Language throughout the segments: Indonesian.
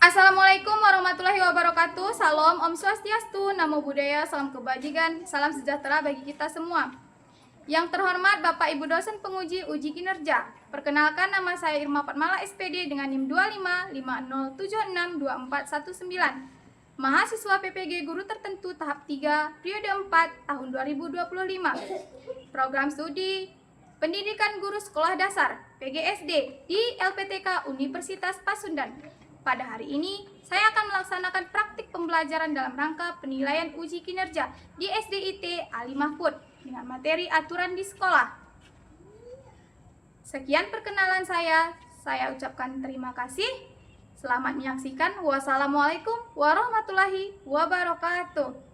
Assalamualaikum warahmatullahi wabarakatuh. Salam, Om Swastiastu, Namo Buddhaya, salam kebajikan, salam sejahtera bagi kita semua. Yang terhormat Bapak Ibu dosen penguji uji kinerja. Perkenalkan, nama saya Irma Fatmala SPD dengan NIM 2550762419. Mahasiswa PPG Guru Tertentu tahap 3 periode 4 tahun 2025. Program studi Pendidikan Guru Sekolah Dasar PGSD di LPTK Universitas Pasundan. Pada hari ini, saya akan melaksanakan praktik pembelajaran dalam rangka penilaian uji kinerja di SDIT Ali Mahfud dengan materi aturan di sekolah. Sekian perkenalan saya ucapkan terima kasih. Selamat menyaksikan. Wassalamualaikum warahmatullahi wabarakatuh.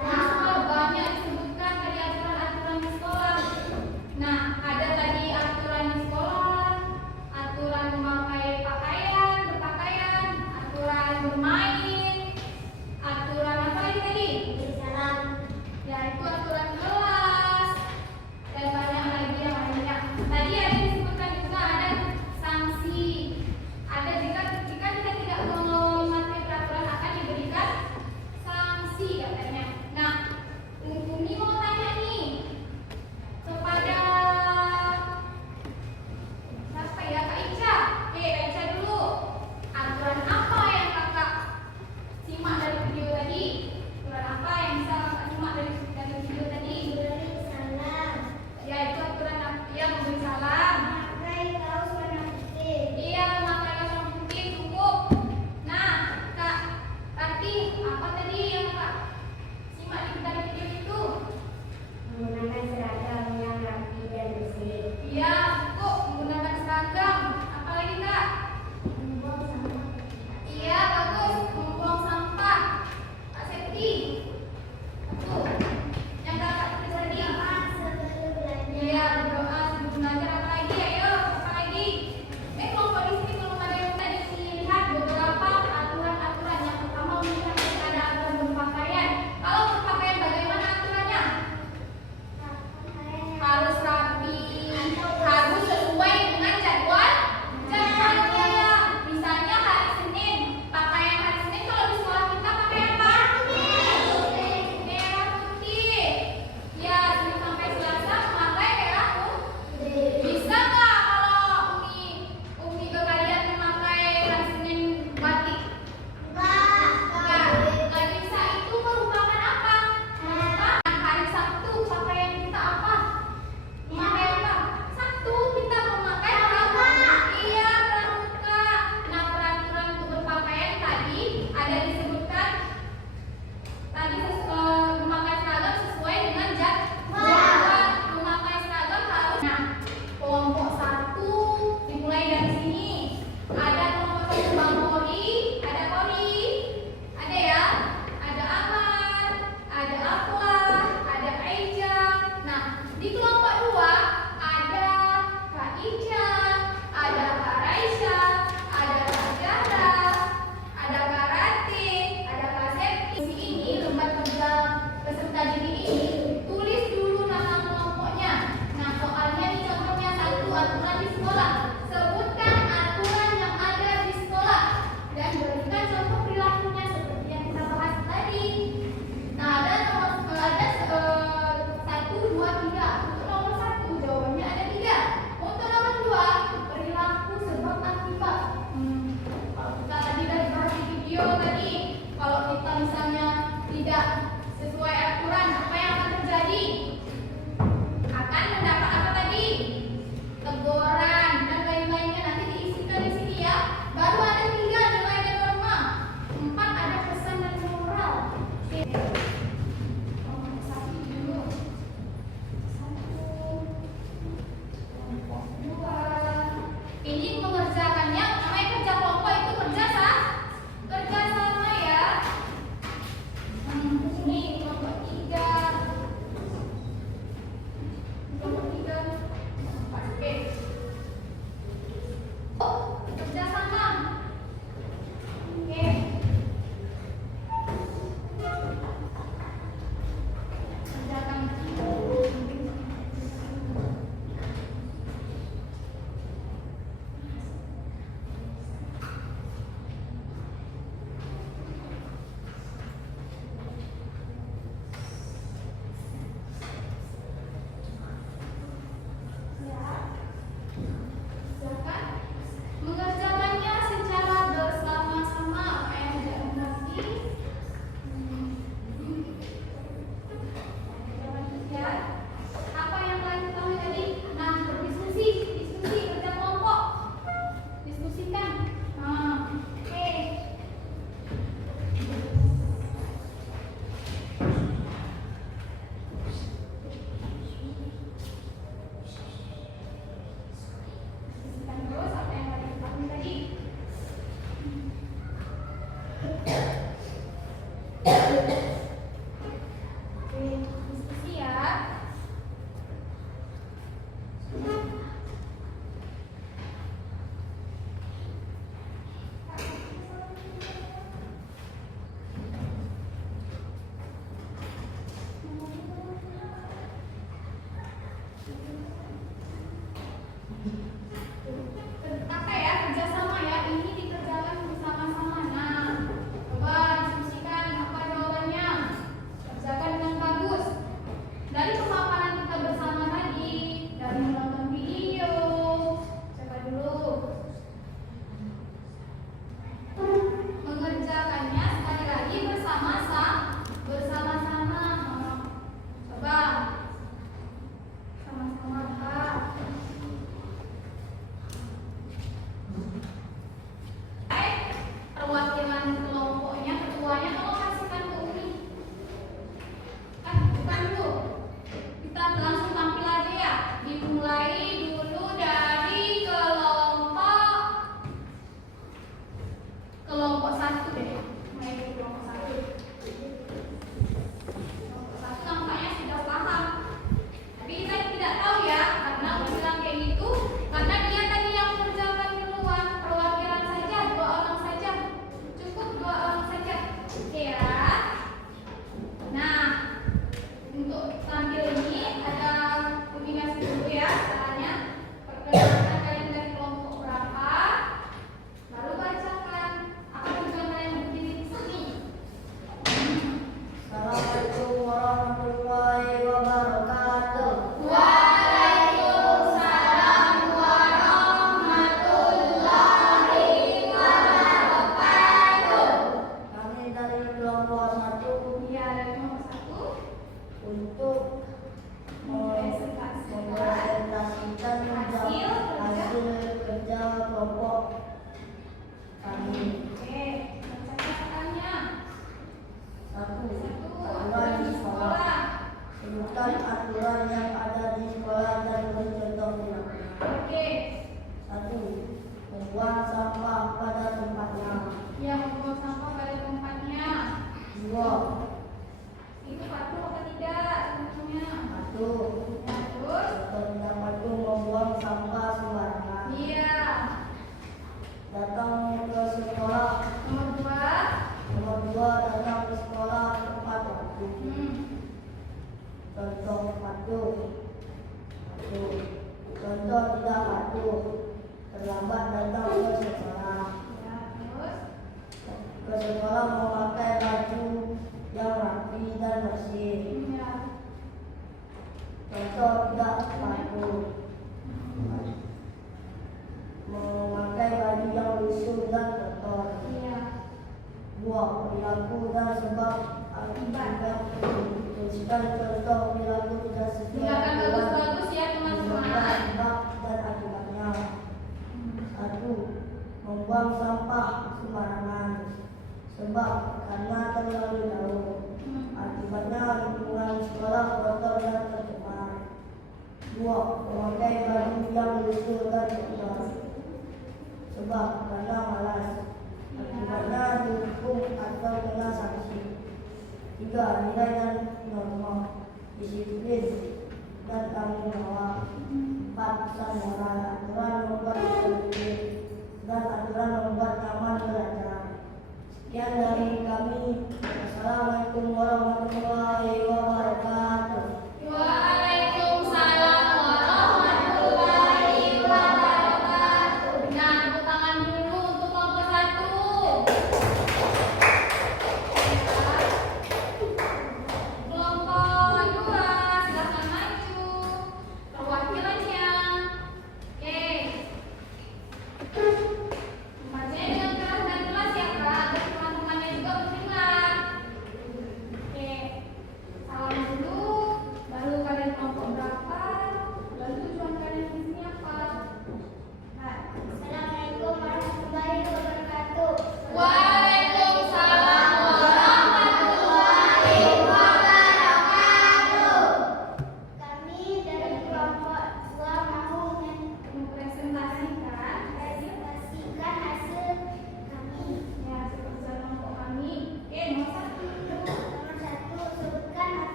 Di sekolah banyak disebutkan tadi aturan-aturan di sekolah. Nah, ada tadi aturan di sekolah, aturan memakai berpakaian, aturan bermain, aturan apa lagi tadi? Ya, itu aturan kelas dan banyak lagi yang lainnya. Tadi ada disebutkan juga ada sanksi. Ada jika kita tidak mematuhi peraturan akan diberikan sanksi katanya. Nah, Umi mau tanya nih kepada siapa ya, Kak Ica? Kak Ica dulu. Aturan apa yang kakak perwakilan kelompoknya, ketuanya tolong kasihkan ke Umi. Bukan tuh. Kita langsung tampil aja ya. Dimulai dulu dari kelompok 1 deh. Mulai dari kelompok 1. Kelompok 1 nampaknya sudah paham. Tapi kita tidak tahu ya, karena Umi bilang kayak gitu, karena dia tadi yang mengerjakan duluan. Perwakilan saja 2 orang saja. Cukup 2 orang saja. Oke ya. Nah, untuk tampil ini ada Umi kasih dulu ya caranya. Perkenalkan kalian dari kelompok berapa, lalu bacakan apa tujuan kalian berdiri di sini. Assalamualaikum warahmatullahi wabarakatuh. Waalaikumsalam warahmatullahi wabarakatuh. Kami dari kelompok 1 Ya, dari kelompok 1 untuk mempresentasikan hasil kerja kelompok kami. Oke, baca katakannya. 1. 1. Aturan di sekolah. Sebutkan aturan yang ada di sekolah dan beri contoh perilakunya. Oke. 1. Membuang sampah pada tempatnya. Ya, membuang sampah pada tempatnya. 2. Itu patuh apa tidak sebetulnya? Patuh. Ya, terus? Tidak patuh membuang sampah sembarangan. Iya. Datang ke sekolah. Nomor 2. Nomor 2. Datang ke sekolah tepat waktu. Contoh patuh. Contoh tidak patuh. Terlambat datang ke sekolah. Ya, terus? Ke sekolah memakai baju yang rapi dan bersih. Ya. Contoh tidak patuh. Memakai baju yang lusuh dan kotor. Iya. 2. Perilaku dan sebab akibat. Tuliskan contoh perilaku tidak sesuai Silakan aturan. bagus-bagus ya teman-teman. Sebab dan akibatnya. 1. Membuang sampah sembarangan. Sebab karena terlalu jauh. Akibatnya lingkungan sekolah kotor dan tercemar. 2. Memakai baju yang lusuh dan kotor. Sebab karena malas. Akibatnya dihukum atau kena sanksi. 3. Nilai dan norma, disiplin dan tanggung jawab. 4. Pesan moral, aturan membuat disiplin dan aturan membuat nyaman belajar. Sekian dari kami. Assalamualaikum warahmatullahi wabarakatuh. Waalaikumsalam warahmatullahi wabarakatuh. Nah, tepuk tangan dulu untuk kelompok 1. Kelompok 2, silakan maju. Perwakilannya. Oke. Bacanya dengan keras dan jelas ya, Kak, agar teman-teman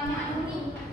pertanyaan unik.